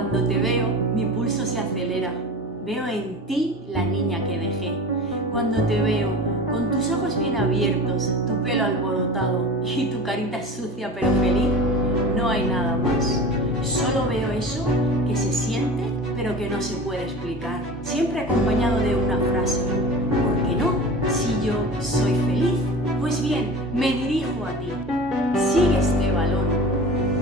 Cuando te veo, mi pulso se acelera. Veo en ti la niña que dejé. Cuando te veo, con tus ojos bien abiertos, tu pelo alborotado y tu carita sucia pero feliz, no hay nada más. Solo veo eso que se siente pero que no se puede explicar. Siempre acompañado de una frase. ¿Por qué no? Si yo soy feliz. Pues bien, me dirijo a ti. Sigue este balón.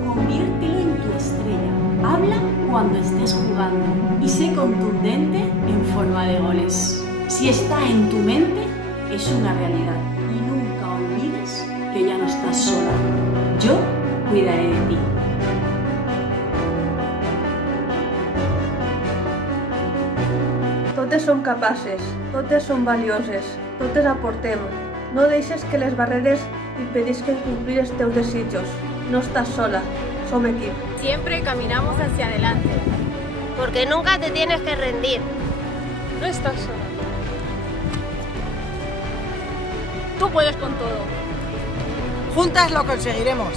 Conviértelo en tu estrella. Habla cuando estés jugando y sé contundente en forma de goles. Si está en tu mente, es una realidad. Y nunca olvides que ya no estás sola. Yo cuidaré de ti. Totes som capaces, totes som valioses, totes aportem. No deixes que les barreres impedisquen complir els teus desitjos. No estàs sola, som equip. Siempre caminamos hacia adelante. Porque nunca te tienes que rendir. No estás sola. Tú puedes con todo. Juntas lo conseguiremos.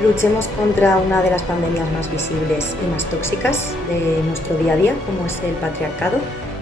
Luchemos contra una de las pandemias más visibles y más tóxicas de nuestro día a día, como es el patriarcado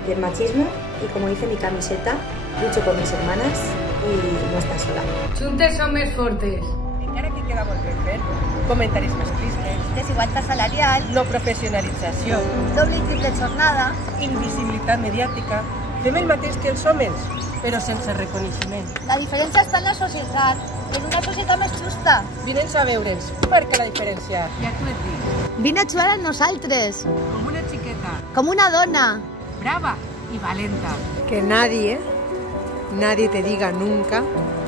y el machismo. Y como dice mi camiseta, lucho por mis hermanas y no estás sola. Juntes som més fortes. Encara que queda molt per fer, comentaris masclistes, Desigualtat salarial, no professionalització, doble i triple jornada. invisibilitat mediàtica, fem el mateix que els homes, però sense reconeixement. La diferència està en la societat, en una societat més justa. Vine'ns a veure'ns, marca la diferència. I a tu et dic, Vine a jugar amb nosaltres, com una xiqueta, com una dona. brava y valenta. Que nadie te diga nunca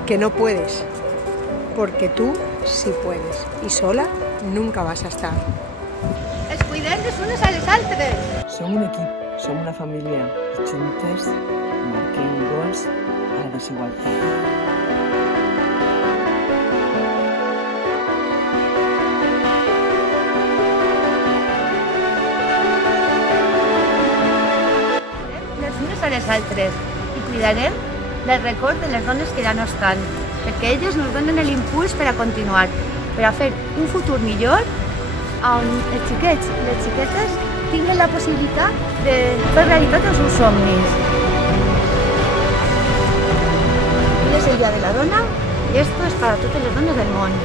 que no puedes, porque tú sí puedes y sola nunca vas a estar. Els cuidem les unes a les altres. Som un equip, som una família i juntes marquem gols a la desigualtat. Les unes a les altres i cuidarem del record de les dones que ja no estan, perquè elles ens donen l'impuls per a continuar, per a fer un futur millor on els xiquets i les xiquetes tinguin la possibilitat de fer realitat els seus somnis. Avui és el Dia de la Dona i esto és per a totes les dones del món.